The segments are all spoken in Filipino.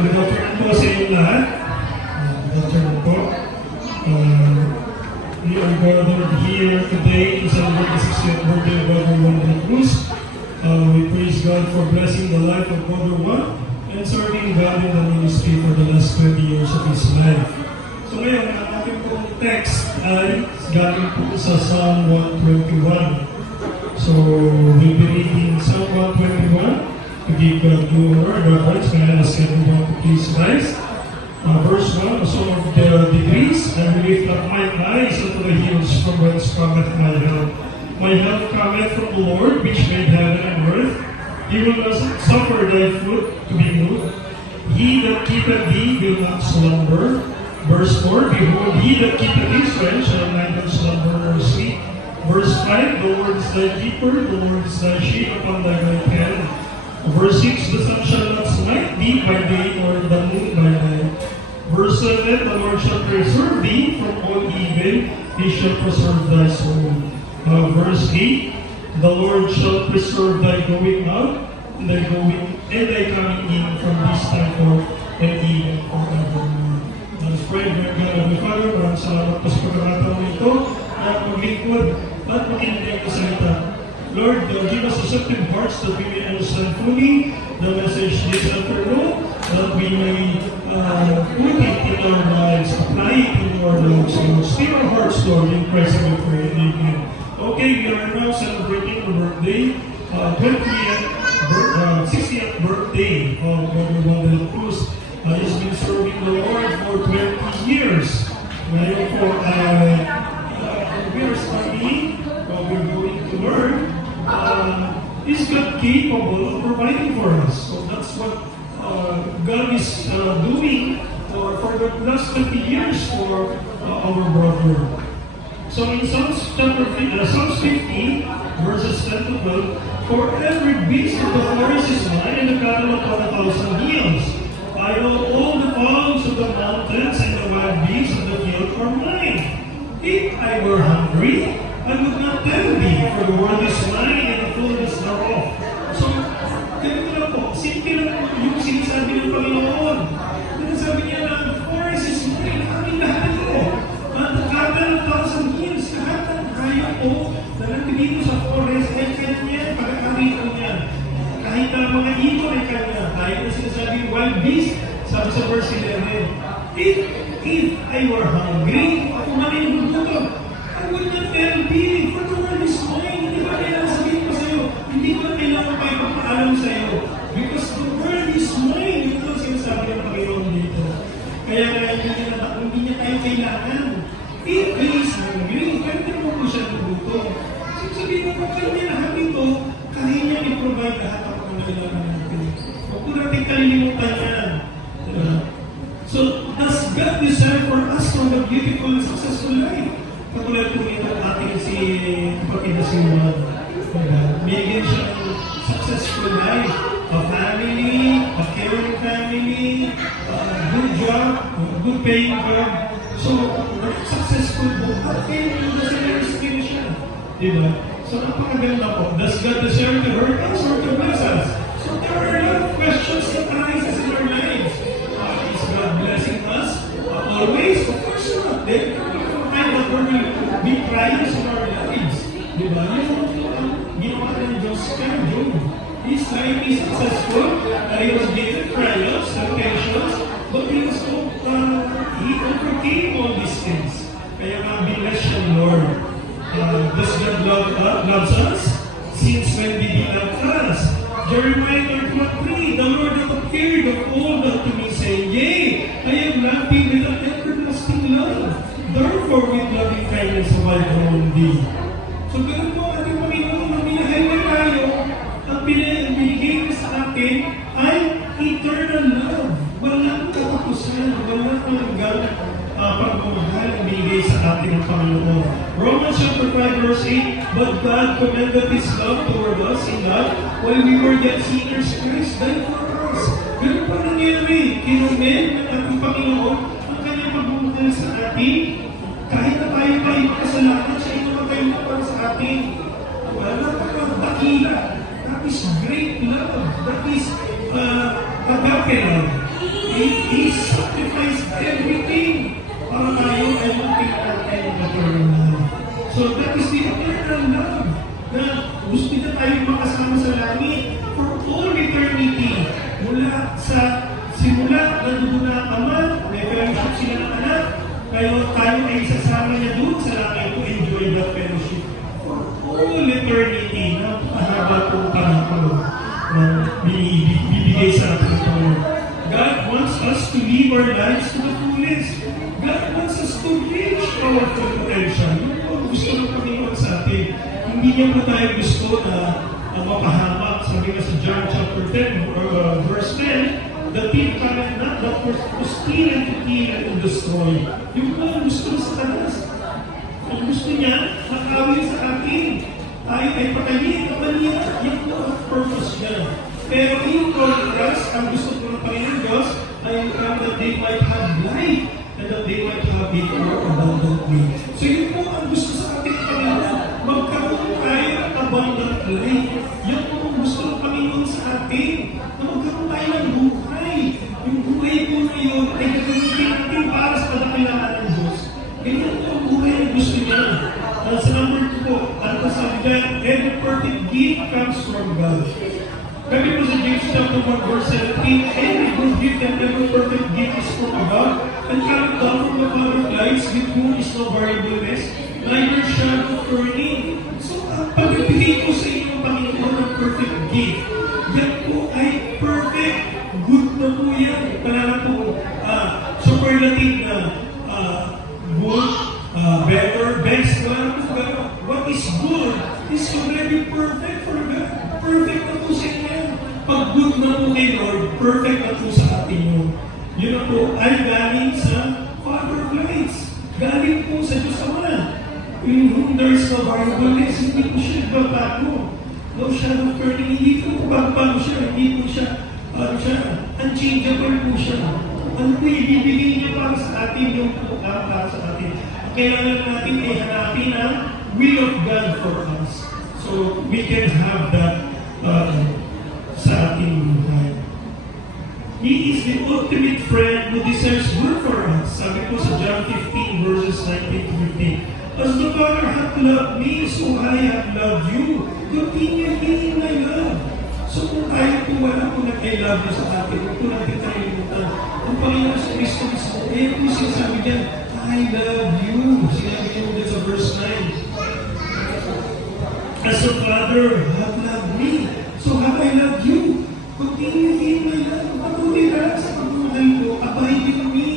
Good afternoon po sa inyo lahat. Good afternoon po. We are gathered here today to celebrate the 60th birthday of Brother Juan de la Cruz. We praise God for blessing the life of Brother Juan and serving God in the ministry for the last 20 years of his life. So ngayon, ang ating pong text ay galing po sa Psalm 121. So we'll be reading Psalm 121 to give God due honor and reverence. May I ask everyone to please rise. Verse 1, a song of the degrees. I will lift up my eyes unto the hills from whence cometh my help. My help cometh from the Lord, which made heaven and earth. He will not suffer thy foot to be moved. He that keepeth thee will not slumber. Verse 4, behold, he that keepeth Israel shall neither slumber nor sleep. Verse 5, the Lord is thy keeper, the Lord is thy shade upon thy right hand. Verse 6, the sun shall not smite thee by day, nor the moon by night. Verse 7, the Lord shall preserve thee from all evil, he shall preserve thy soul. Verse 8, the Lord shall preserve thy going out, and thy coming in from this time forth, and even forevermore. Let us pray. Dear God, Heavenly Father, maraming salamat po sa pagkakataon nito na maglingkod at makinig ang salita. Lord, give us receptive hearts that we may understand fully the message this afternoon, that we may put it in our lives, apply it in our lives. So, steer our hearts, Lord, in Christ we pray. Amen. Okay, we are now celebrating the birthday, 60th birthday of Brother Juan de la Cruz. He's been serving the Lord for 20 years. Ngayon po, we are studying, we're going to learn. Is God capable of providing for us? So that's what God is doing for the last 20 years for our brother. So in Psalms 50, verses 10 to 12, for every beast of the forest is mine, and the cattle upon 1,000 hills. I know all the fowls of the mountains and the wild beasts of the field are mine. If I were hungry, I would not tell thee, for the world is mine and the fullness thereof. So, ganito lang po, simple lang yung sinasabi ng Panginoon. Sinasabi niya na, the forest is mine, aming lahat ito. At the cattle of 1,000 hills, lahat ng kayo po, na nandito sa forest, ay kanya, pagkakarito niya. Kahit na mga ibon ay kanya, kahit na sinasabi wild beast, sabi sa verse 11, if I were hungry, ako man ay gugutom, I would not tell thee, for the world is mine. Hindi ba kailangan sabihin ko sa'yo? Hindi ko na kailangan pa ipapaalam sa'yo. Because the world is mine. Ito ang sinasabi ng Panginoon dito. Kaya hindi niya tayo kailangan. If he is hungry, pwede mo po siya gugutom. Sabihin ko, kanya lahat ito, kaya niya i-provide lahat ang kailangan natin. Huwag po natin kalilimutan yan. So, does God desire for us to have a beautiful and successful life? Katulad po ito ating si kapatid na si Juan. Bigyan siya ng successful life. A family, a caring family, a good job, a good paying job. So, successful po. At kayo yung desire skill siya. Diba? So, napakaganda po. Does God desire to hurt us or to bless us? So, there are a lot of questions that arises in our lives. Is God blessing us? Always? Of course not. Then, that there will be trials in our lives. Diba? Yung ginawa ng Diyos kay Job. His life is successful. He was given trials, temptations, but he overcame all these things. Kaya nga, bless siya, Lord. Does God loves us? Since when did He love us? Jeremiah 31:3, the Lord hath appeared of old unto me, saying, Yea, I am loving with an everlasting love. Therefore, with loving kindness have I drawn thee. So, ganun po ating Panginoon, na minahal na tayo, at binigay niya sa atin ay eternal love. Walang katapusan, walang hanggang pagmamahal na binigay sa atin ng Panginoon. Romans chapter 5 verse 8, but God commended His love toward us in that while we were yet sinners, Christ died for us. Ganun po nangyari, kinumen ng ating Panginoon ang kanyang pagmamahal sa atin. Kahit na tayo ay kasalanan, siya ito na tayo para sa atin. Napakadakila. That is great love. That is agape love. He sacrificed everything para tayo ay maging natin eternal love. So that is the eternal love na gusto niya tayong makasama sa langit for all eternity. Mula sa simula, nandun na ang Ama, may fellowship sila ng Anak, tayo ay isasama niya doon sa langit to enjoy that fellowship for all eternity. Napakahaba pong panahon na bibigay sa ating Panginoon. God wants us to live our lives to the fullest. God wants us to reach our full potential. Yun po ang gusto ng Panginoon sa atin. Hindi niya po tayo gusto na mapahamak. Sabi nga sa John chapter 10, verse 10, the thief cometh not but to steal and to kill and to destroy. Yung po ang gusto ng Satanas. Ang gusto niya, nakawin sa atin. Tayo ay patayin, naman niya. Yan po ang purpose niya. Pero in contrast, ang gusto po ng Panginoon Diyos ay that they might have life and that they might have it more abundantly. So yun po ang gusto sa ating Panginoon. Magkaroon tayo ng abundant life. Yan po ang gusto ng Panginoon sa atin. Na magkaroon tayo ng buhay. Yung buhay po na yun ay gagamitin natin para sa padakilaan ng Diyos. Ganyan po ang buhay ang gusto niya. Sa number 2 po, ano pa sabi dyan? Every perfect gift comes from God. Sabi po sa James chapter 1 verse 17, every good gift and every perfect gift is from God, and coming down from the Father of lights, with whom is no variableness, neither shadow of turning. So, ang pagbibigay po sa inyo ng Panginoon ng perfect gift, yan po ay perfect, good na po yan. Wala na po superlative na good, better, best. Wala na po. What is good is already perfect for God. Perfect na po sa inyo. Pag good na po kay Lord, perfect na po sa atin yun. Yun na po ay galing sa Father of Lights. Galing po sa Diyos Ama. In whom there is no variableness, hindi po siya nagbabago. No shadow of turning, hindi po bago siya. Hindi po siya, unchangeable po siya. Ano po ibibigay niya para sa atin yung po para sa atin. Kailangan natin ay hanapin ang will of God for us. So we can have that sa ating buhay. He is the ultimate friend who desires good for us. Sabi po sa John 15 verses 19 to 15. As the Father hath loved me, so I have loved you. Continue in my love. So kung tayo po wala po nag-I love you sa atin, huwag po natin tayo limutan. Ang Panginoon sa Kristo mismo, eh po sinasabi dyan, I love you. Sinabi niya mo dyan sa verse 9. As the Father hath loved me, so have I loved you. Continue in my love. Patuloy ka sa pagmamahal ko. Abide in me.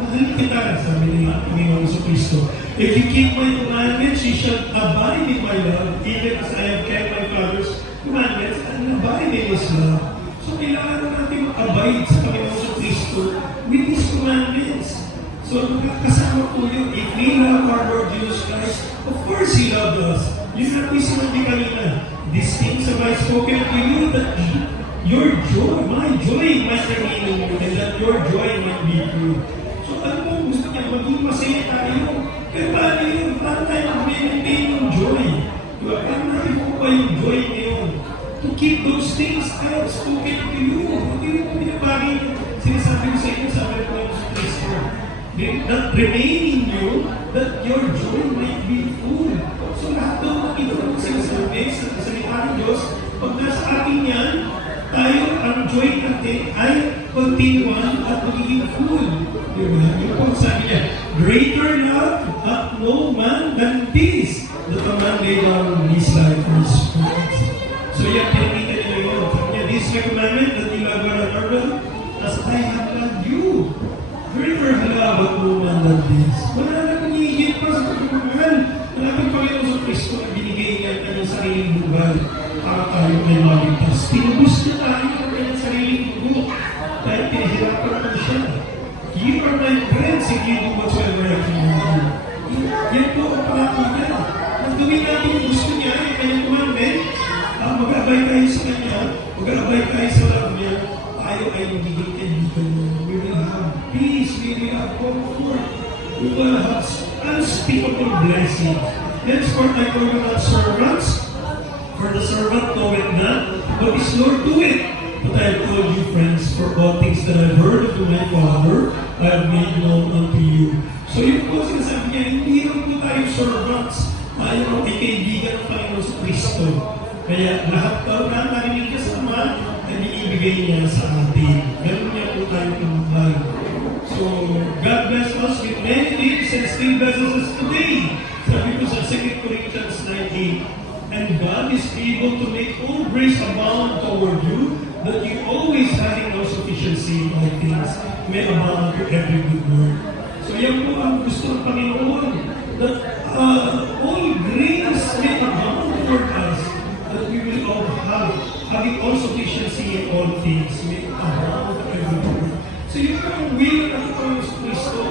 Mahal kita, sabi ni Panginoon sa Kristo. If you keep my commandments, you shall abide in my love, even as I have kept my Father's commandments and abide in His love. So kailangan natin mag-abide sa Panginoon sa Kristo with His commandments. So kasama po yun. If we love our Lord Jesus Christ, of course He loved us. Yun na po sinabi kanina. These things have I spoken to you that your joy, my joy might remain in you and that your joy might be true. So ano po gusto niya? Maging masaya tayo. Pero paano yun? Paano tayo mag-maintain yung joy? Diba? Paano natin po yung joy ngayon? To keep those things I have spoken to you. Hindi rin po binabagay sinasabi ko sa inyo, sabi ko sa Kristo. That remain in you, that your joy might be full. So lahat daw ito ang sinasabi sa salita ng Diyos, pag nasa atin yan, tayo, ang joy natin ay continual at magiging full. Diba? Yung po sabi niya, greater love hath no man than this, that a man lay down his life for his friends. So yan, pinakita niya yun. Sabi niya, this is my commandment, that you love one another as I have loved you. Greater love hath no man than this. Wala na kung hihigit pa sa pagmamahal. Wala kang Panginoon sa Kristo na binigay niya ang kanyang sariling buhay para tayo ay maligtas. Tinubos niya tayo ang kanyang sariling buhay dahil pinahirapan ko siya. You are my friends if you do whatsoever I command you. Yan po ang pangako niya. Nang gawin natin yung gusto niya, yung kanyang commandment, mag-abay tayo sa kanya, mag-abay tayo sa love niya, tayo ay magiging kaibigan niya. We will have peace, we will have comfort, we will have unspeakable blessings. Henceforth I call you not servants, for the servant knoweth not what his Lord doeth, But I have told you, friends, for all things that I've heard of my Father, I have made known unto you. So yun po sinasabi niya, hindi rin po tayo servants. Tayo ay kaibigan ng Panginoon sa Kristo. Kaya lahat daw na narinig kasama, ay ibigay niya sa atin. Ganun niya po tayo tumagay. So, God bless us with many things and still blesses us today. Sabi ko sa 2 Corinthians 9:8, and God is able to make all grace abound toward you, that you always having no sufficiency in all things, may abound to every good work. So yan po ang gusto ng Panginoon, that all grace may abound toward us, that we will all have, having all sufficiency in all things, may abound to every good work. So yun po ang will ng Panginoon Kristo,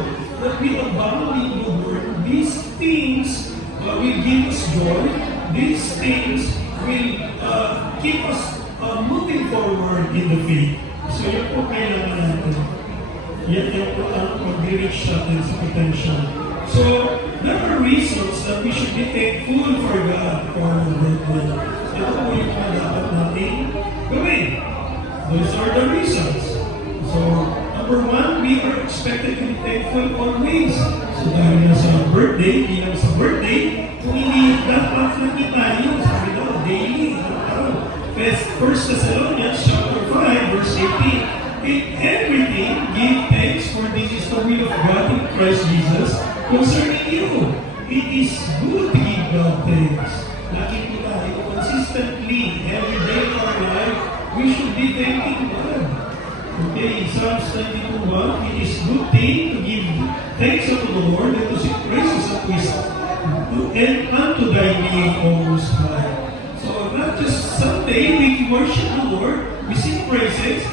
that we abound in the word. These things will give us joy. These things will keep us moving forward in the faith. So yun po kailangan natin. Yan po ang mag-reach natin sa potential. So, there are reasons that we should be thankful for God for our birthday. Ito po yung mga dapat natin gawin. Those are the reasons. So, number one, we are expected to be thankful always. So, dahil na sa birthday, bilang sa birthday, kung hindi dapat nakita yun, sabi daw, daily, First Thessalonians chapter 5, verse 18. In everything, give thanks, for this is the will of God in Christ Jesus concerning you. It is good to give God thanks. Lagi po tayo, consistently, every day of our life, we should be thanking God. Okay, Psalms 92:1, it is good thing to give thanks unto the Lord and to sing praises unto His and unto thy name, O Most High. So not just someday we worship the Lord, we sing praises,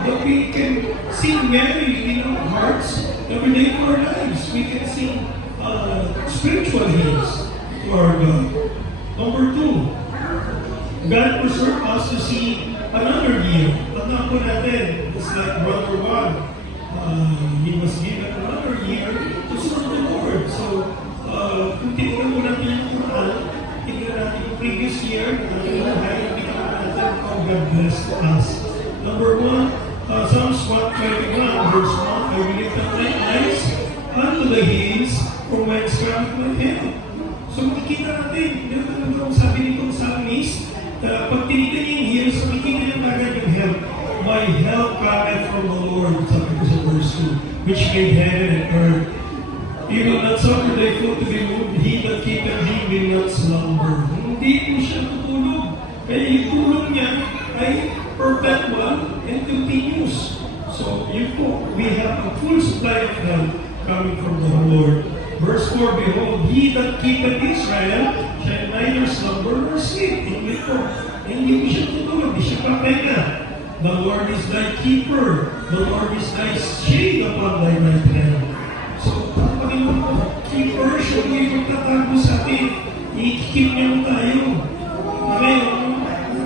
but we can sing merrily in our hearts every day of our lives. We can sing spiritual hymns to our God. Number two, God preserved us to see another year. Tanda po natin, it's like Brother Juan. He was given another year to serve the Lord. So, kung tingnan mo natin yung Quran, tingnan natin yung previous year, how God blessed us. Number one, Psalms 121, verse 1, I will lift up my eyes unto the hills from whence cometh my help. So makikita natin, ganun ang sabi nitong psalmist, pag tinignan niya yung hills, makikita niya agad yung help. My help cometh from the Lord, sabi ko sa verse 2, which made heaven and earth. He will not suffer thy foot to be moved, he that keepeth thee will not slumber. Hindi po siya tutulog. Kaya yung tulog niya ay perpetual and continuous. So, yun po, we have a full supply of help coming from the Lord. Verse 4, behold, he that keepeth Israel shall neither slumber nor sleep. Hindi po, hindi po siya tutulog, hindi siya papahinga. The Lord is thy keeper. The Lord is thy shade upon thy right hand. So, ang Panginoon po, keeper, siya po yung magtatago sa atin. I-keep niya mo tayo. Ngayon,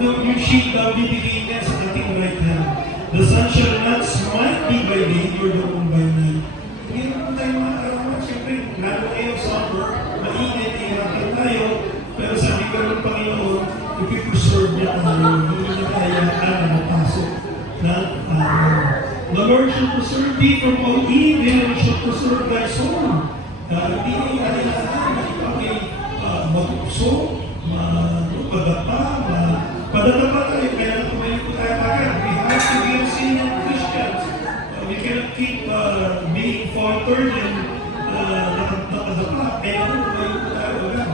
yung shade daw bibigay niya sa ating right hand. The sun shall not smite thee by day, nor the moon by night. Hindi naman tayo mga arawan. Siyempre, lalo ngayong summer, mainit, ihirapan tayo. Pero sabi ko ng Panginoon, ipipreserve niya tayo. Hindi niya kaya mapasok ng araw. The Lord shall preserve thee from all evil, and shall preserve thy soul. Hindi niya kailangan matukso, padadapa tayo, kaya tumayo po tayo agad. We have to be resilient Christians. We cannot keep being faltered and nakadapa. Kaya tumayo po tayo agad.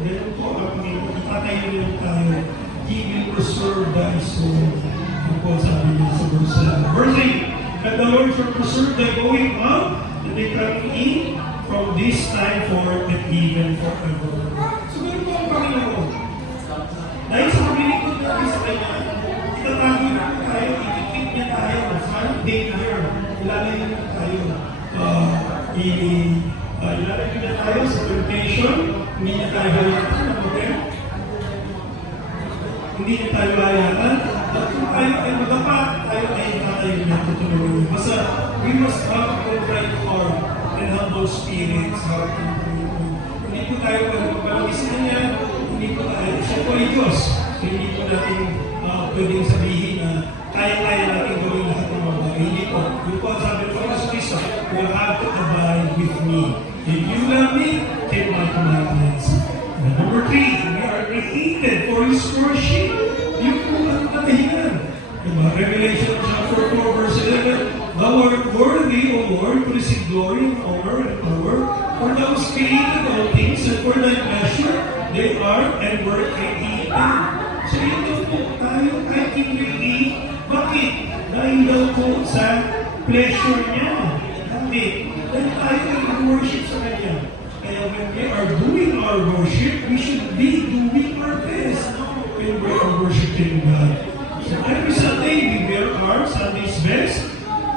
Ganun po ang Panginoon. Ipatayo niyo tayo. He will preserve thy soul. Ito po sabi niya sa verse 7. Verse 8, and the Lord shall preserve thy going out and thy coming in from this time forth and even forever. So ganun po ang Panginoon. Dahil sa paglilingkod natin sa Kanya, itatago niya po tayo, ikikip niya tayo sa danger. Ilalayo niya tayo. Ilalayo niya tayo sa temptation. Hindi niya tayo hayatan. Hindi niya tayo hayatan. At kung tayo ay magapa, tayo ay tatayo niya tutulungan. Basta, we must have a contrite heart and humble spirits. Hindi po tayo magpapalagis na niya. Hindi po tayo, siya po ay Diyos. So, hindi po natin pwedeng sabihin na kaya-kaya natin gawin lahat ng mga bagay. Hindi po. Yung po ang sabi ko sa Kristo, you have to abide with me. If you love me, keep my commandments. And number 3, we are created for His worship. Yung po ang katahinan. Diba? Revelation chapter 4, verse 11, Thou art worthy, O Lord, to receive glory and honor and power, for Thou hast created all things, and for Thy pleasure they are and were created. So yun daw po, tayo ay kinreate. Bakit? Dahil daw po sa pleasure niya. Bakit? Dahil tayo ay worship sa Kanya. Kaya when we are doing our worship, we should be doing our best when we are worshiping God. So every Sunday, we wear our Sunday's best.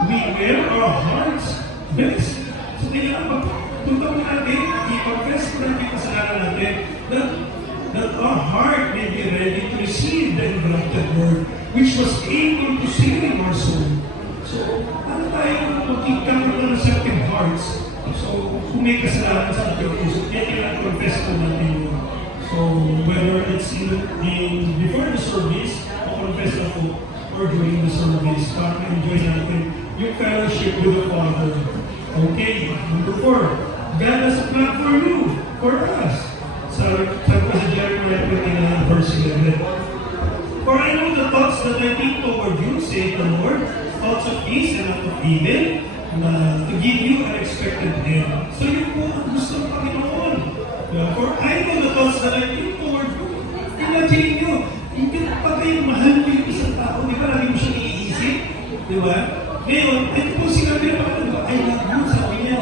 We wear our hearts best. So kaya tutang natin, i-confess ko natin kasalanan natin that our heart may be ready to receive the engrafted word which was able to save our soul. So, ano tayo magkikaroon ng certain hearts? So, kung may kasalanan sa ating puso, kaya kailangan-confess ko natin yun. So, whether it's before the service, o confess na po, or during the service, para enjoy natin yung fellowship with the Father. Okay, number 4, God has a plan for you, for us. Sabi ko sa Jeremiah 29, verse 11. For I know the thoughts that I think toward you, saith the Lord, thoughts of peace and not of evil, to give you an expected end. So yun po ang gusto ng Panginoon. For I know the thoughts that I think toward you. Imagine nyo, hindi pag kayo mahal mo yung isang tao, di ba lagi mo siya iisip? Di ba? Ngayon, ito po sinabi ng Panginoon, I love you, sabi niya.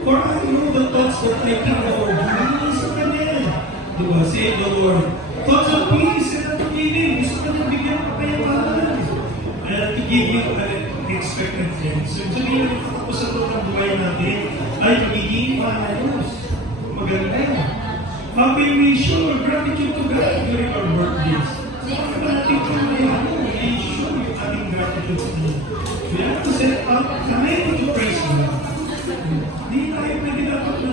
For I know the thoughts that I think toward you. Iisip ka niya. Di ba? Say the Lord. Thoughts of peace and not of evil. Gusto ka niya bigyan ng kapayapaan. And to give you an expected end. So, sabihin natin, tapos sa ito ng buhay natin, ay magiging maayos. Maganda. How can we show gratitude to God during our birthdays? Saan ba natin ito i-show yung ating gratitude sa Kanya? We have to set up time to praise God. Hindi tayo pwede dapat na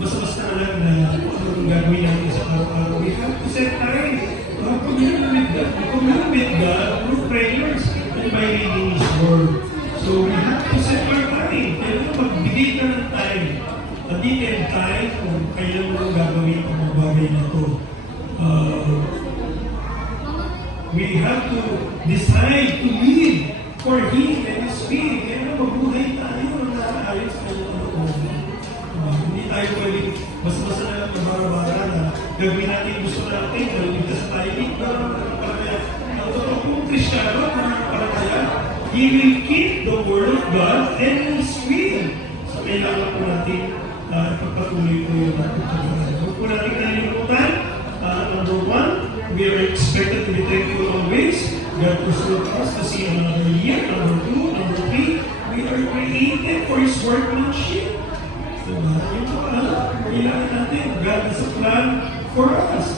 basta-basta na lang na anong gagawin natin sa araw-araw. We have to set time. Commune with God through prayers and by reading His Word. So we have to set our time. Kaya magbigay ka ng time. A detailed time kung kailan mo gagawin ang mga bagay na ito. We have to decide to live for Him and His Spirit. Kaya mabuhay tayo ng nakaayon sa kanyang ano. Hindi tayo pwedeng basta-basta na lang mabara-bara na gagawin natin gusto natin, naligtas tayo. Hindi ba naman ang totoo kong Kristiyano, kaya He will keep the Word of God and His will. So kailangan po natin ipagpatuloy po yung natin. Huwag po natin kalimutan. Number 1, we are expected to be thankful always. God pursued us to see another year. Number 2, number 3, we are created for His workmanship. Diba? Yung po, kailangan natin. God has a plan for us.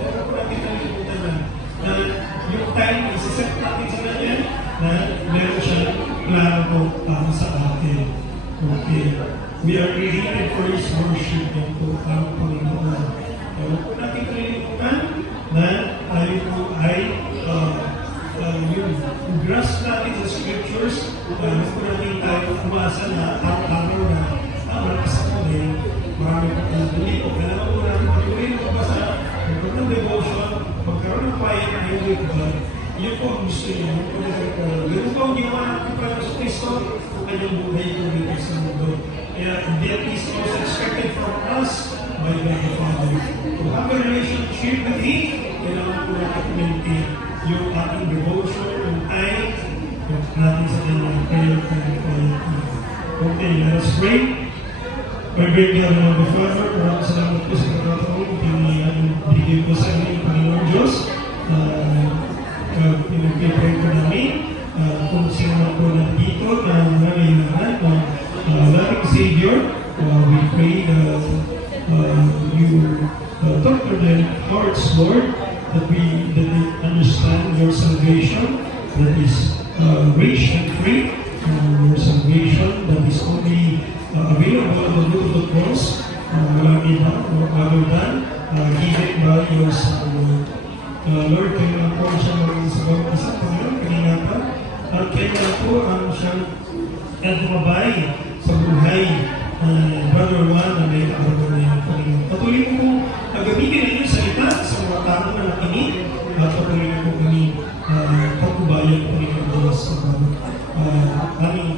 Pero po natin kalimutan na yung time, isiset natin sa kanya na meron siya plano po para sa atin. Okay. We are created for His worship. Yan po ang Panginoon. Pero po natin kalimutan na tayo po ay yung grasp natin sa scriptures, po natin tayo umasa na araw na malakas ako eh. Marami po ang duli po. Kailangan po natin patuloy na magbasa, magkaroon ng devotion, magkaroon ng quiet time with God. Yun po ang gusto niya. Ganun po ang ginawa natin para sa Kristo, ang kanyang buhay ko dito sa mundo. Kaya that is also expected from us by God the Father. To have a relationship with Him, kailangan po natin maintain yung ating devotion, yung time, natin sa kanyang prayer time. Okay, let us pray. My great God and our Father, maraming salamat po sa pagkakataon, binigay po sa amin yung Panginoon Diyos. Pinag-pray po namin kung sino na po nandito na nangyayaran ng loving Savior. We pray that you talk to their hearts, Lord, that they understand your salvation that is rich and free, your salvation that is only available at the foot of the cross, walang iba or other than given by your Son, Lord. Lord, kayo lang po siya maging sa bawat isa, Panginoon, kanina pa, at kaya po ang siyang tumabay sa buhay Brother Juan na may nakaroon na yung Panginoon. Patuloy po gamitin ninyo yung salita sa mga tao na nakinig at patuloy po kami pagkubayan po ninyo ang Diyos sa aming